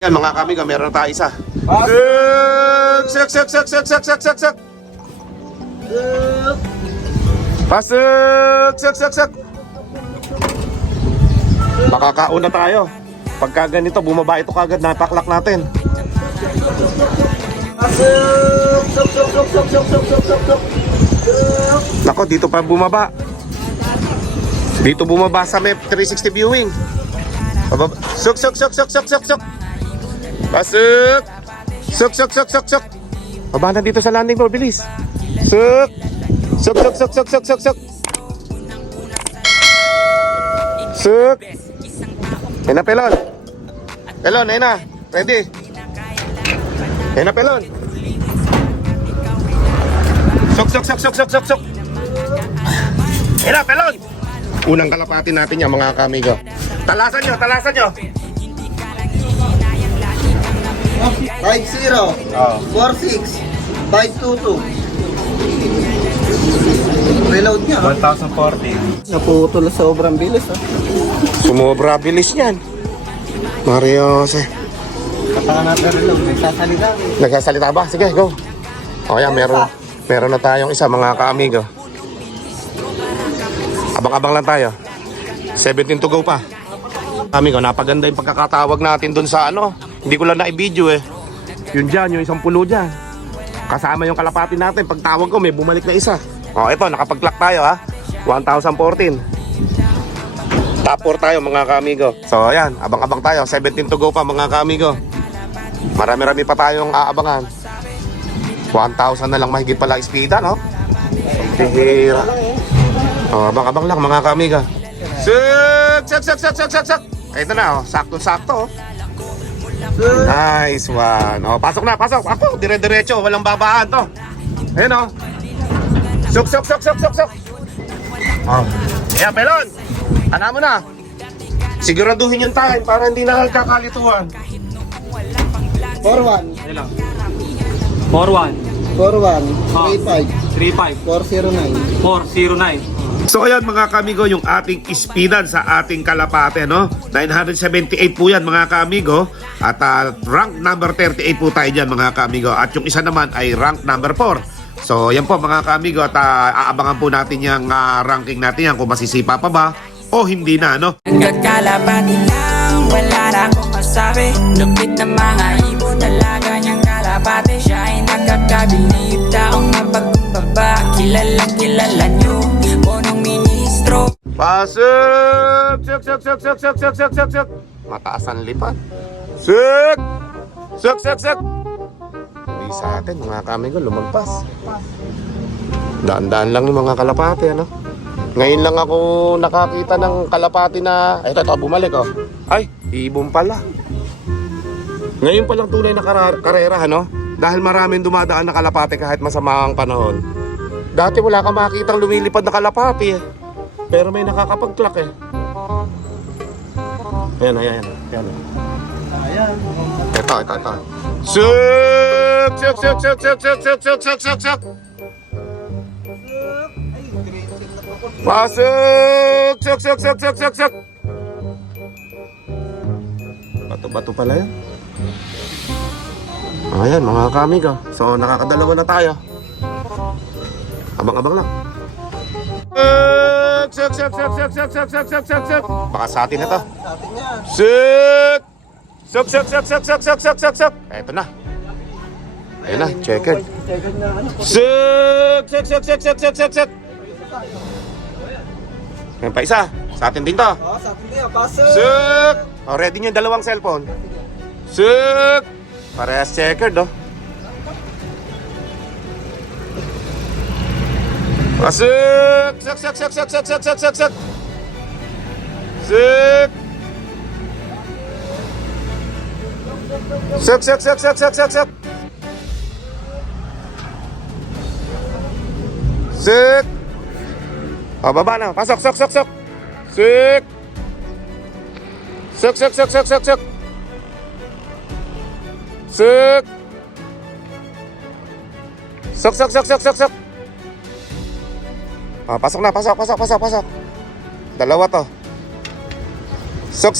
Yan mga kamigo, meron na tayo isa. Sek. Pasok. Sek. Makakauna tayo. Pagka ganito, bumaba ito kagad, napaklak natin. Nako, dito pa bumaba. Dito bumaba sa MEP 360 viewing. Sok. Pasok. Sok. Baba na dito sa landing floor, bilis. Sok. Ayun na, pelon. Ayun na. Ready? Ayun na, pelon. Sok. Ayun na, pelon. Unang kalapatin natin yan, mga kamigo. Talasan nyo. 50, 46, 522. Reload niya. 1,040. Naputol sa sobrang bilis. Sumobra bilis yan. Mariose. Kapag natin reload, nagsasalita. Nagsasalita ba? Sige, go. O yan, meron na tayong isa, mga kaamigo. Abang-abang lang tayo. 17 to go pa. Amigo, napaganda yung pagkakatawag natin dun sa ano. Hindi ko lang na-i-video eh. Yun dyan, yung isang pulo dyan. Kasama yung kalapati natin. Pag tawag ko, may bumalik na isa. O, ito, nakapag-clock tayo ha. 1,014. Top 4 tayo, mga kaamigo. So, ayan, abang-abang tayo. 17 to go pa, mga kaamigo. Marami-rami pa tayong aabangan. 1,000 na lang mahigit pala speeda, no? Tihira. O, abang-abang lang, mga kaamigo. Sak. Ito na, oh. Sakto-sakto, oh. Nice one. Oh, pasok na. Ako, dire-diretso, walang babaan to. Ayun, oh. Sok. Oh. Ayan, pelon. Ana mo na. Siguraduhin yung time para hindi na nagkakalituhan. 41, 41. 35, 35. 409. 409. So ayan, mga kamigo, yung ating ispidan sa ating kalapate, no? 978 po yan, mga kamigo. At rank number 38 po tayo dyan, mga kamigo. At yung isa naman ay rank number 4. So yan po, mga kamigo. At aabangan po natin yung ranking natin yan kung masisipa pa ba o hindi na, no? Nagkakalapati lang, wala na akong masabi. Lupit na mga ibon, talaga niyang kalapati. Siya ay nakakabilib, taong mapagkumbaba. Kilala niyo, punong ministro. Pasok! Sek! Mataas ang lipat. Sek! Hindi sa atin, mga kamigo, lumagpas. Daan-daan lang yung mga kalapati, ano? Ngayon lang ako nakakita ng kalapati na... Ito, bumalik, oh. Ay, ibon pala. Ngayon pa lang tunay na karera, no? Dahil maraming dumadaan na kalapati kahit masama ang panahon. Dati wala kang makikitang lumilipad na kalapati, eh. Pero may nakakapag-clock, eh. Ayan. Ito. Sek! Pasok! Sek! Bato-bato pala yan. Ayan, mga kamigo. So, nakakadalawa na tayo. Abang-abang lang. Sek! Baka sa atin na to. Sek! Eto na. Ayun na, checkered. Sek! Ayan pa isa. Sa atin din to. Sa atin niya, pasok. Sek! O, ready nyo yung dalawang cellphone. Sek! Parehas checkered, oh. Pasok! Sek! Sek! Sek! O, baba na. Pasok! Sek! Sek! Pasok na. Dalawa to. Sok.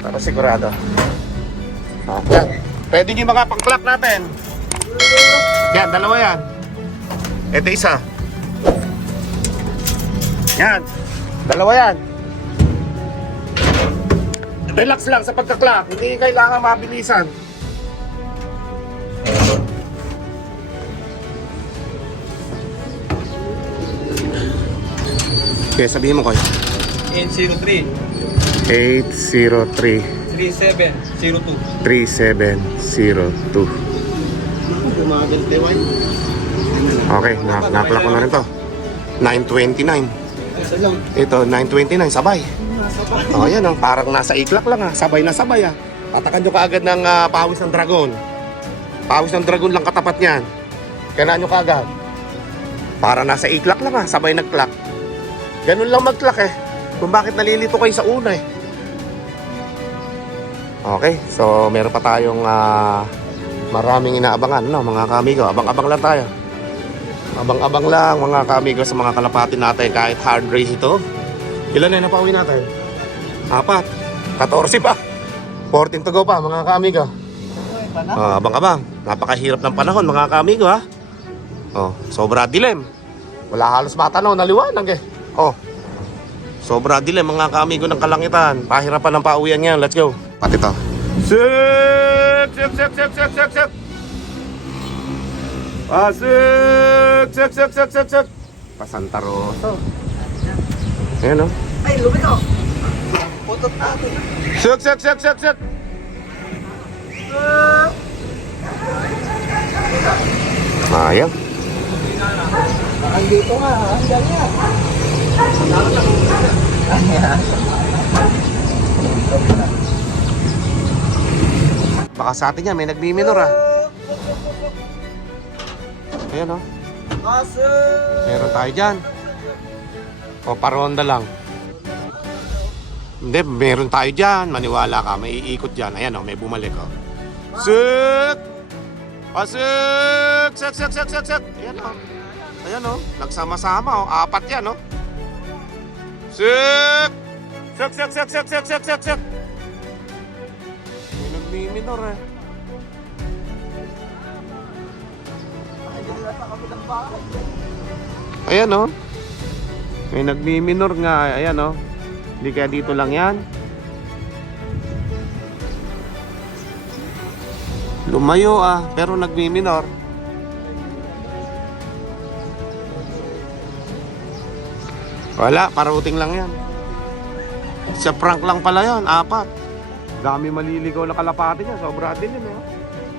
Para sigurado. Oh, yan. Pwede nyo mga pang-clock natin. Yan, dalawa yan. Ito isa. Yan. Dalawa yan. Relax lang sa pagka-clock. Hindi kailangan mabilisan. Okay, sabihin mo kayo. 803 803 3702. 3702. Okay, na-clock ko na rin to. 929. Isa lang. Ito, 929, sabay. O, yan o, parang nasa iklak lang ha. Sabay na sabay ha. Tatakan nyo kaagad ng pawis ng dragon. Pawis ng dragon lang katapat niyan. Kailangan nyo kaagad. Para nasa iklak lang ha, sabay nag-clock. Ganun lang mag-clock eh. Kung bakit nalilito kayo sa una eh. Okay, so meron pa tayong maraming inaabangan, no, mga kamigo. Abang-abang lang tayo. Abang-abang lang, mga kamigo, sa mga kalapatin natin kahit hard race ito. Ilan na napauwi natin? 4. 14 pa. 14 to go pa, mga kamigo. Abang-abang. Napakahirap ng panahon, mga kamigo, ha. Oh, sobra dilim. Wala halos matanaw, naliwanag eh. Oh. Sobra dilim, mga kamigo ng kalangitan. Pahirapan ng pauwian yan. Let's go. Pati to. Sik! Sik! Sik! Sik! Sik! Sik! Sik! Sik! Sik! Sik! Sik! Sik! Sik! Pasanta Rosa. Ayan o. Ay, lumiko. Putot natin. Sik! Sik! Sik! Sik! Sik! Ayan. Andito nga, ha? Diyan yan. Baka sa atin yan, may nagmi-minor ah. Ayan o. Meron tayo dyan. O, paronda lang. Hindi, meron tayo dyan. Maniwala ka, may iikot dyan. Ayan o, may bumalik o. Sik! Pasik! Sik! Sik! Sik! Sik! Sik! Ayan o. Ayan o, nagsama-sama o. 4 yan o. Sik! Sik! Sik! Sik! Sik! Sik! Sik! Sik! Sik! May nagmi-minor eh. Ayan o. May nagmi-minor nga. Ayan o. Hindi kaya dito lang yan. Lumayo ah. Pero nagmi-minor. Wala. Paruting lang yan. Sa prank lang pala yan. 4. Dami maliligaw na kalapati niya. Sobra din yun eh.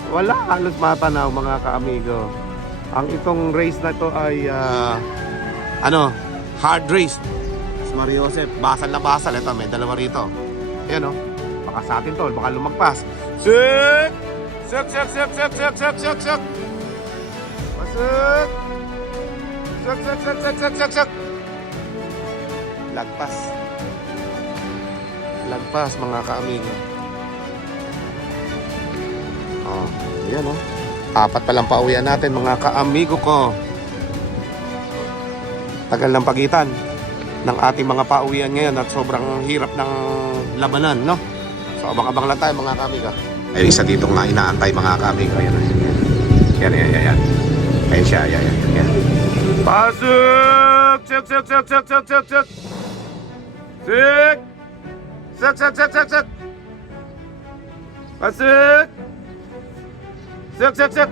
Wala. Halos matanaw mga kaamigo. Ang itong race na ito ay hard race. Mario Joseph, basal na basal. Ito, may dalawa rito. Ayan o. Baka sa atin to, baka lumagpas. Sik! Sik! Sik! Sik! Sik! Sik! Sik! Sik! Sik! Pasik! Sik! Sik! Sik! Sik! Sik! Sik! Sik! Lagpas. Lagpas mga kaamigo. Oh, ayan o. 4 pa lang pauwian natin mga kaamigo ko. Tagal ng pagitan ng ating mga pauwian ngayon at sobrang hirap ng labanan, no? So abang-abang lang tayo mga kaamigo. Ay isa dito nga inaantay mga kaamigo. Ayan, yan. Ayan siya, yan. Pasok! Sik! Sik! Sik! Sik! Sik! Sik! Sik! Sik! Sik! Sik! Sik! Sik! Sik! Pasok! Sik! Sik! Sik!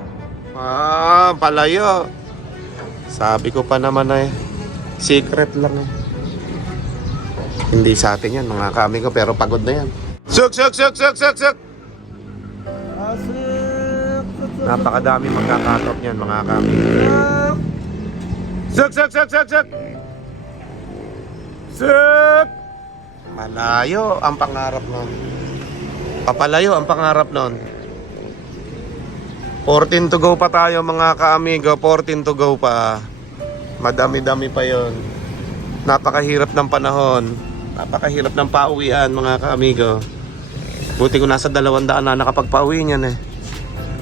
Palayo. Sabi ko pa naman eh. Secret lang eh. Hindi sa atin yan mga kaamigo, pero pagod na yan. Sik! Sik! Sik! Sik! Sik! Sik! Napakadami magkakatop yan mga kaamigo. Sik! Sik! Sik! Sik! Sik! Sik! Malayo ang pangarap nun. Papalayo ang pangarap nun. 14 to go pa tayo mga kaamigo. 14 to go pa. Madami-dami pa yon. Napakahirap ng panahon. Napakahirap ng pauwian mga kaamigo. Buti ko nasa 200 na nakapagpauwi niyan eh.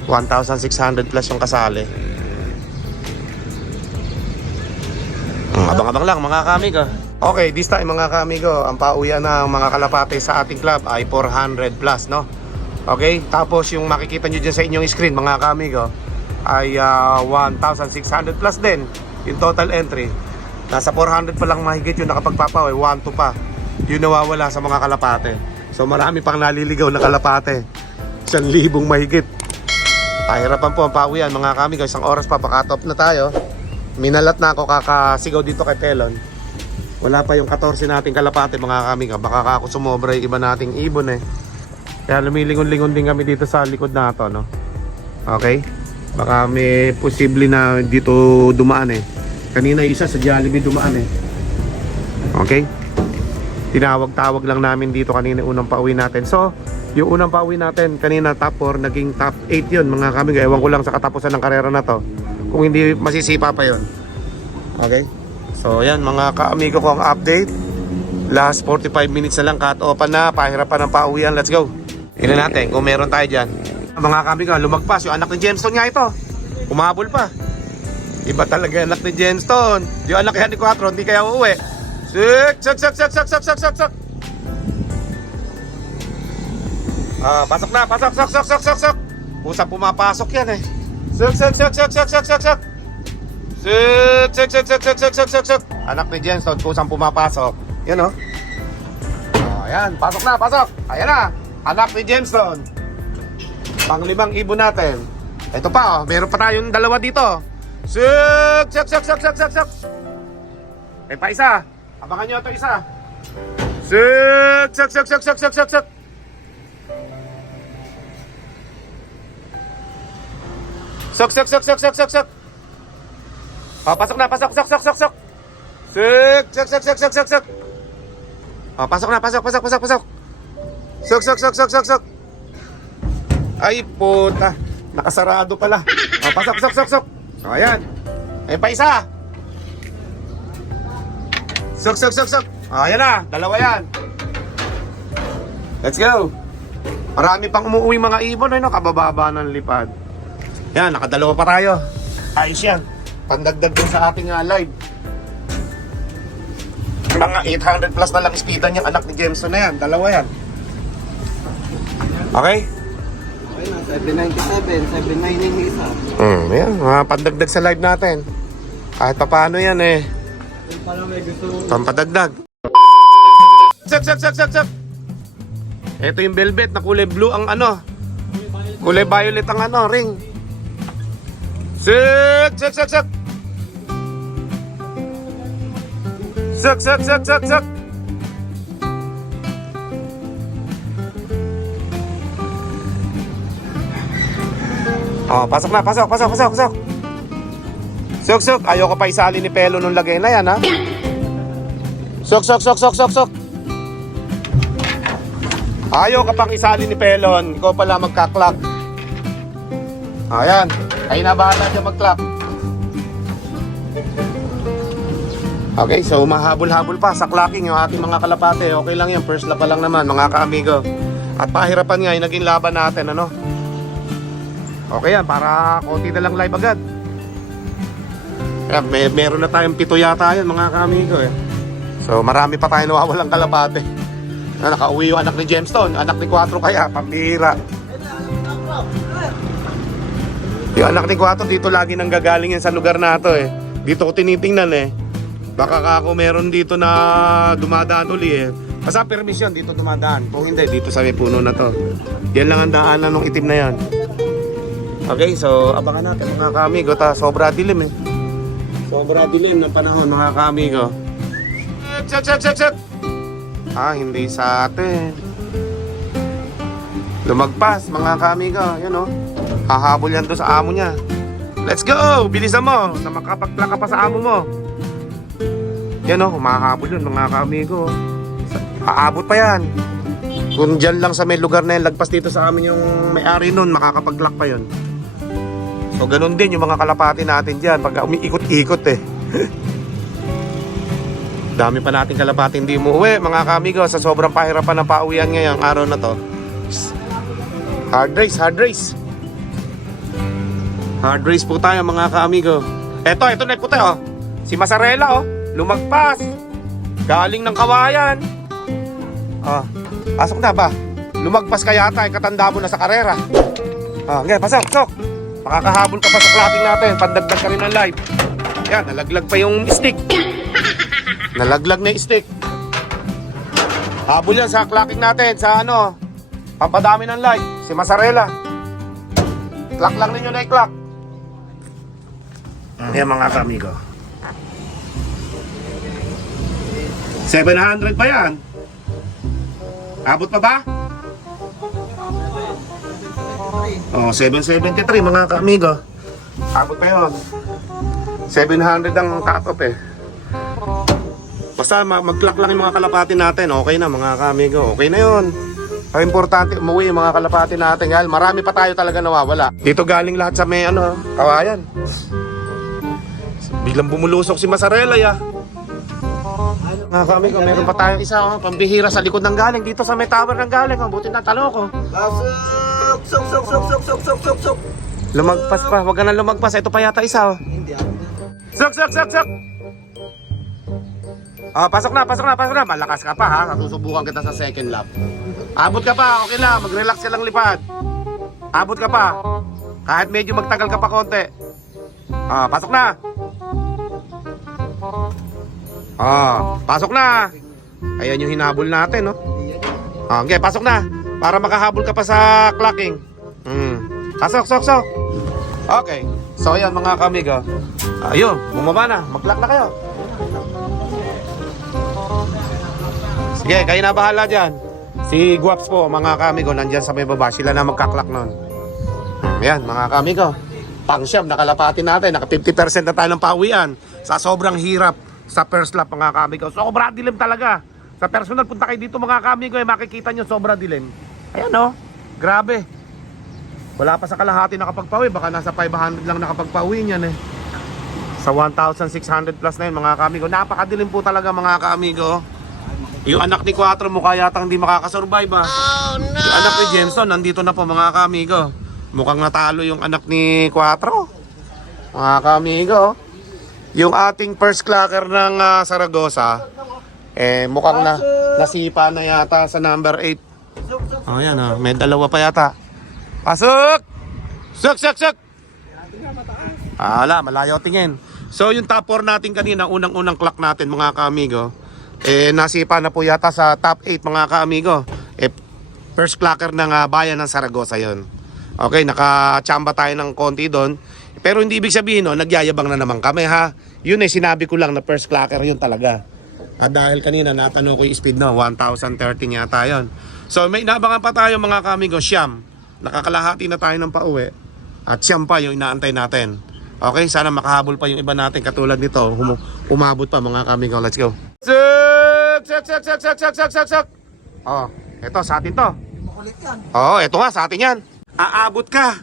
1,600 plus yung kasali. Abang-abang lang mga kaamigo. Okay, this time mga kaamigo, ang pauwian ng mga kalapate sa ating club ay 400 plus, no? Okay? Tapos yung makikita nyo dyan sa inyong screen, mga kamigo, ay 1,600 plus din yung total entry. Nasa 400 pa lang mahigit yung nakapagpapaw, 1,2 pa yung nawawala sa mga kalapate. So marami pang naliligaw na kalapate, 1,000 mahigit. Pahirapan po ang pauwian, mga kamigo. Isang oras pa, pakatop na tayo. Minalat na ako kakasigaw dito kay Pelon. Wala pa yung 14 nating kalapate, mga kamigo. Baka ako sumobra yung iba nating ibon eh. Kaya lumilingon-lingon din kami dito sa likod na ito, no? Okay? Baka may posible na dito dumaan eh. Kanina isa sa Jollibee dumaan eh. Okay? Tinawag-tawag lang namin dito kanina unang pauwi natin. So, yung unang pauwi natin kanina top 4, naging top 8 yun, mga kamigo. Ewan ko lang sa katapusan ng karera na to kung hindi masisipa pa yun. Okay? So, yan mga kaamigo ko ang update. Last 45 minutes na lang, cut open na, pahirapan ng pauwian. Let's go. Tingnan natin kung meron tayo dyan. Mga kamigo, lumagpas yung anak ni Gemstone nga ito. Umabol pa. Iba talaga yung anak ni Gemstone. Yung anak yan ni Quattro, hindi kaya uuwi. Sik. Pasok na, pasok. Usap pumapasok yan eh. Sik. Anak ni Gemstone, kusang pumapasok. Yan o. Ayan, pasok na, pasok. Ayan na, anak ni Gemstone. Pang-5 ibon natin. Ito pa, meron pa tayong 2 dito. Sik. May pa isa. Abangan nyo ito isa. Sik. Sok. Pasok na, pasok. Sik. Pasok na, pasok. Sok. Ay, puta. Nakasarado pala. Pasok. Ayan. Ayan pa isa. Sok. Ayan na, 2 yan. Let's go. Marami pang umuwi mga ibon, no? Kabababa ng lipad. Yan, nakadalawa pa tayo. Ayos yan. Pandagdag din sa ating live. Mga 800 plus na lang speedan yung anak ni Gemstone na yan. 2 yan. Okay? Okay na, 797, 799 yung isa. Yan, mga pandagdag sa live natin. Kahit pa paano yan eh. Parang may gusto. Pampadagdag. Sak. Ito yung velvet na kulay blue ang ano. Kulay violet ang ano, ring. Sak. Sak. Pasok na, pasok. Sok. Ayoko pa isali ni Pelo nung lagay na yan, ha? Sok. Ayaw ka pang isali ni Pelon. Ikaw pala magka-clock. Ayan. Ay nabahala siya mag-clock. Okay, so mahabol-habol pa sa clocking yung ating mga kalapate. Okay lang yan, first lap pa lang naman mga kaamigo. At pahirapan nga yung naging laban natin, ano? Okay yan, para konti na lang live agad. Kaya meron na tayong 7 yata yan mga kaamigo eh. So marami pa tayo nawawalang kalapate. Nakauwi yung anak ni Gemstone, anak ni Quattro kaya, pambihira. Yung anak ni Quattro dito lagi nang gagaling yan sa lugar na to eh. Dito ko tinitingnan eh. Baka ako meron dito na dumadaan uli eh. Basta permission dito dumadaan. Kung hindi, dito sa may puno na to. Yan lang ang daanan ng itim na yan. Okay, so abangan natin mga kaamigo. Sobra dilim eh. Sobra dilim ng panahon mga kaamigo. Check. Hindi sa atin. Lumagpas mga kaamigo. Yun o. Hahabol yan doon sa amo niya. Let's go! Bilisan mo na makapagplaka pa sa amo mo. Yan o, mahahabol yun mga kaamigo. Aabot pa yan. Kung dyan lang sa may lugar na yan, lagpas dito sa amin yung may-ari nun, makakapag-lock pa yun. So ganun din yung mga kalapati natin dyan pag umiikot-ikot eh. Dami pa natin kalapati hindi umuwi mga kaamigo sa sobrang pahirapan ng pauwian ngayong araw na to. Hard race po tayo mga kaamigo. Ito na puti oh. Si Masarela oh, lumagpas. Galing ng Kawayan. Pasok na ba? Lumagpas ka yata, katanda mo na sa karera. Okay, pasok. Makakahabol ka pa sa clocking natin. Pandagdag ka rin ng live. Yan, nalaglag pa yung stick. Nalaglag na yung stick. Habol yan sa clocking natin. Sa ano, pampadami ng live. Si Masarela. Clock lang ninyo na i-clock. Yan mga kamigo. 700 pa yan. Abot pa ba? Oh, 773 mga kamigo. Abot pa yun. 700 ang cut-off eh. Basta mag-clock lang yung mga kalapati natin. Okay na mga kamigo. Okay na yun. Ang importante umuwi yung mga kalapati natin. Dahil marami pa tayo talaga nawawala. Dito galing lahat sa may kawayan. Biglang bumulusok si Masarela ya. Mga kamigo, meron pa tayong isa pambihira sa likod ng galing. Dito sa may tower ng galing. Buti na talo ko. Sok. Lumagpas pa. Huwag ka na lumagpas. Ito pa yata isa. Hindi ako. Sok. Pasok na. Malakas ka pa ha. Susubukan kita sa second lap. Abot ka pa. Okay na. Mag-relax ka lang lipad. Abot ka pa. Kahit medyo magtagal ka pa konti. Pasok na. Pasok na. Ayan yung hinabol natin, no? Okay, pasok na. Para makahabol ka pa sa clocking. Pasok. Okay. So, ayan mga kamigo. Ayun, bumaba na. Mag-clock na kayo. Sige, kayo na bahala dyan. Si Guaps po, mga kamigo, nandyan sa may baba. Sila na magka-clock nun. Ayan, mga kamigo. Pang-siyam, nakalapati natin. Naka 50% na tayo ng pauwian. Sa sobrang hirap sa first lap mga kamigo. Sobrang dilim talaga. Sa personal, punta kayo dito mga kamigo, makikita nyo sobrang dilim. Ayan o, grabe. Wala pa sa kalahati nakapagpawi. Baka nasa 500 lang nakapagpawi niyan eh. Sa 1,600 plus na yun mga kamigo. Napakadilim po talaga mga kamigo. Yung anak ni Quattro mukha yata hindi makakasurvive ah. No! Yung anak ni Jenson nandito na po mga kamigo. Mukhang natalo yung anak ni Quattro. Mga kamigo. Yung ating first clocker ng Saragosa, mukhang nasipa na yata sa number 8. Ayan may dalawa pa yata. Pasok! Sok! Ala, malayo tingin. So yung top 4 natin kanina, unang-unang clock natin mga kaamigo, nasipa na po yata sa top 8 mga kaamigo. First clocker ng bayan ng Saragosa yon. Okay, nakachamba tayo ng konti doon. Pero hindi ibig sabihin, nagyayabang na naman kami ha. Yun sinabi ko lang na first clocker yun talaga. Dahil kanina natanong ko yung speed 1,013 yata yun. So may inabangan pa tayo mga kamigo, siyam. Nakakalahati na tayo ng pauwi. At siyam pa yung inaantay natin. Okay, sana makahabol pa yung iba natin katulad nito. Umabot pa mga kamigo, let's go. Suk! Ito sa atin to. Makulit yan. Ito nga sa atin yan. Aabot ka.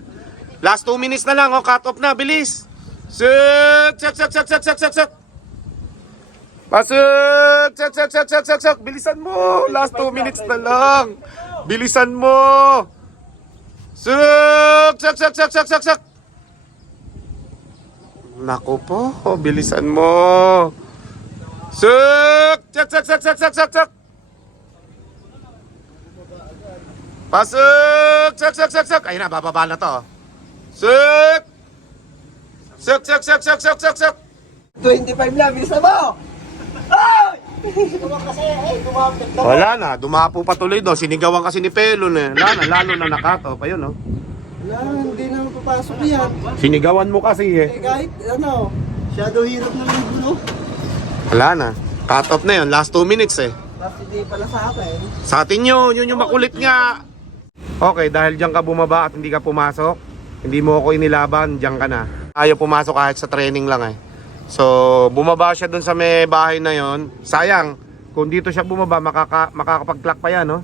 Last 2 minutes na lang, cut off na, bilis. Suk! Pasok! Bilisan mo. Last 2 minutes na lang. Bilisan mo. Suk! Naku po, bilisan mo. Suk! Pasok! Ayun na, bababa na to. Suk! 25 lang, bisa mo! Ay! Wala na, dumapo pa tuloy doon. Sinigawan kasi ni Pelon eh. Lalo na nakato. Ayun oh. Wala, hindi na papasok yan. Sinigawan mo kasi eh. Kahit shadow hirap na yung gulo. Wala na. Cut off na yun. Last 2 minutes eh. Tapos hindi pala sa akin. Sa atin yun yung makulit nga. Okay, dahil diyan ka bumaba at hindi ka pumasok, hindi mo ako inilaban, diyan ka na. Ayaw pumasok kahit sa training lang eh. So, bumaba siya dun sa may bahay na yon. Sayang, kung dito siya bumaba, makakapag-clock pa yan, no?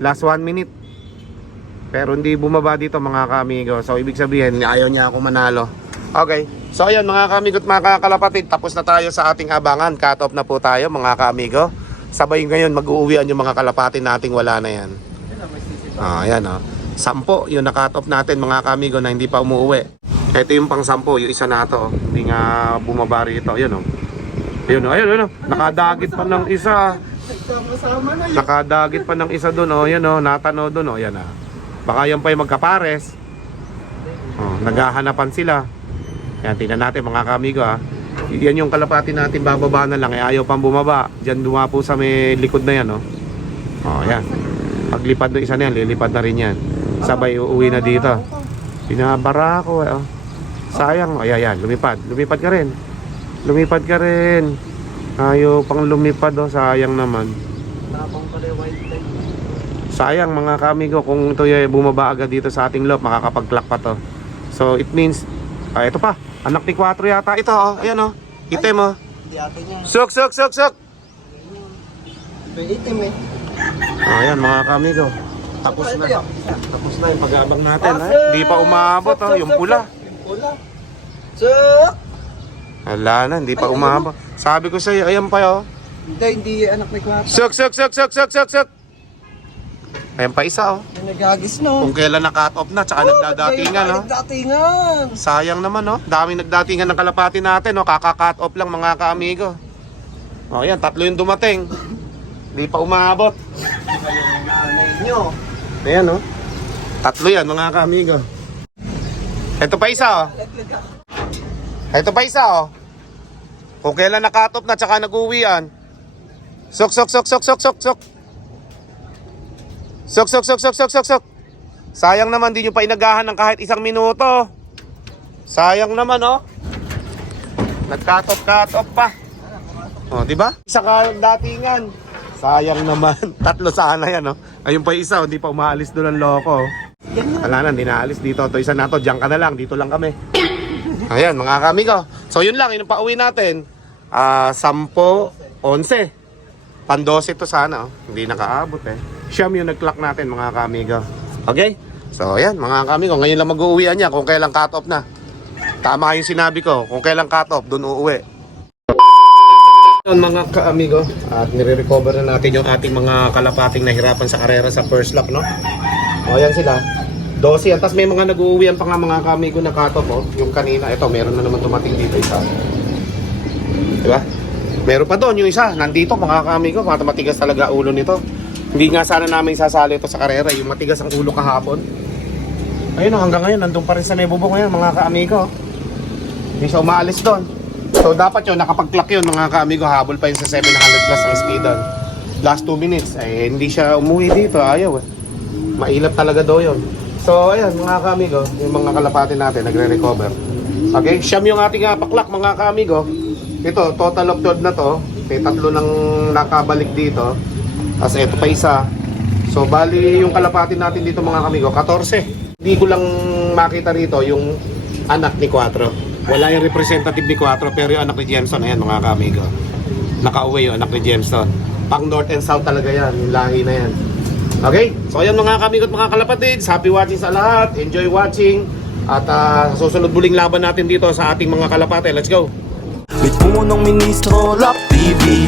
Last 1 minute. Pero hindi bumaba dito mga kamigo. So, ibig sabihin, ayaw niya ako manalo. Okay, so ayan mga kamigo at mga kalapatid, tapos na tayo sa ating abangan. Cut off na po tayo mga kamigo. Sabay ngayon, mag-uuwian yung mga kalapatid nating wala na yan. Ayan o. 10 yung na-cut off natin mga kamigo na hindi pa umuwi. Ito yung pang 10, yung isa na to. Hindi nga bumaba rito. Ayun o. Ayun o. Nakadagit pa ng isa. Kasama na yun. Nakadagit pa ng isa doon, oh. Yan, oh. Natano doon, oh. Yan, ah. Baka yan pa yung magkapares. Oh, naghahanapan sila. Yan, tingnan natin mga kamigo, ah. Yan yung kalapati natin, bababa na lang. Eh, ayaw pang bumaba. Diyan dumapo sa may likod na yan, oh. Oh, yan. Paglipad ng isa na yan, lilipad na rin yan. Sabay uuwi na dito. Binabara ko, eh, oh. Sayang. O, yan, lumipad. Lumipad ka rin. Lumipad ka rin. Ayaw pang lumipad, oh. Sayang naman. Tapang pala yung white light. Sayang mga kamigo, kung ito yung bumaba agad dito sa ating loop, makakapag-clock pa to. So, it means, ito pa. Anak ni 4 yata. Ito, oh. Ayan, oh. Itim, oh. Hindi ate niya. Suk, suk, suk, suk. May itim eh. Ayan, mga kamigo. Tapos na. Tapos na yung pag-aabang natin, ha? Hindi pa umabot, oh. Yung pula. Yung pula. Suk! Wala na, hindi pa umabot. Sabi ko sa'yo, ayan pa, oh. Hindi anak ni Kwata. Suk, suk, suk, suk, suk, suk, suk. Ayan pa isa, oh. Yung nagagis no. Kung kailan na-cut off na, tsaka nagdadatingan, oh. Nagdatingan. Sayang naman, oh. Daming nagdatingan ng kalapati natin, oh. Kaka-cut off lang, mga kaamigo. Oh, ayan, 3 yung dumating. Hindi pa umabot. Yung nanay nyo. Ayan, oh. 3 yan, mga kaamigo. Ito pa isa, oh. Ito pa isa, oh. Kung kailan na-cut off na, tsaka nag-uwian. Sok, sok, sok, sok, sok, sok, sok. Sok, sok, sok, sok, sok, sok, sok. Sayang naman, di nyo pa inagahan ng kahit 1 minuto. Sayang naman, oh. Nag-cut off pa. Oh, di ba? Isa ka datingan. Sayang naman. 3 sana yan, oh. Ayun pa isa, oh. Hindi pa umaalis doon ang loko, oh. Wala na, hindi naalis dito. Ito isa na to, diyan ka na lang. Dito lang kami. Ayan, mga kamigo. So, yun lang. Yun ang pauwi natin. 10, 11. Pan-12 to sana, oh. Hindi nakaabot, eh. Siyam yung nag-clock natin, mga kamigo. Okay? So, ayan, mga kamigo. Ngayon lang mag-uuwian niya kung kailan cut-off na. Tama yung sinabi ko. Kung kailan cut-off, doon uuwi. Yun, mga ka-amigo, at nire-recover na natin yung ating mga kalapating nahirapan sa karera sa first lap, no? O, yan sila. 12 yan. Tapos may mga nag-uuwian pa nga, mga ka-amigo, na cut-off, oh. Yung kanina, ito, meron na naman tumating dito isa. Diba? Meron pa doon yung isa. Nandito, mga ka-amigo, matigas talaga ulo nito. Hindi nga sana namin sasali ito sa karera, yung matigas ang ulo kahapon. Ayun, hanggang ngayon, nandun pa rin sa may bubong ngayon, mga ka-amigo. Hindi siya umaalis doon. So, dapat yun, nakapag-clock yun, mga ka-amigo, habol pa yun sa 700 plus ang speed doon. Last 2 minutes, eh, hindi siya umuwi dito, ayaw eh. Mailap talaga daw yun. So, ayan, mga ka-amigo, yung mga kalapati natin, nagre-recover. Okay, siyam yung ating pa-clock, mga ka-amigo. Ito, total of 12 na to. May 3 nang nakabalik dito. Tapos ito pa isa. So, bali yung kalapati natin dito, mga kamigo, 14. Hindi ko lang makita rito yung anak ni 4. Wala yung representative ni 4, pero yung anak ni Jameson, ayan, mga kamigo. Nakauwi yung anak ni Jameson. Pang north and south talaga yan, yung lahi na yan. Okay? So, ayan, mga kamigo at mga kalapatids. Happy watching sa lahat. Enjoy watching. At susunod muling laban natin dito sa ating mga kalapate. Let's go! May punong ministro, Lap TV.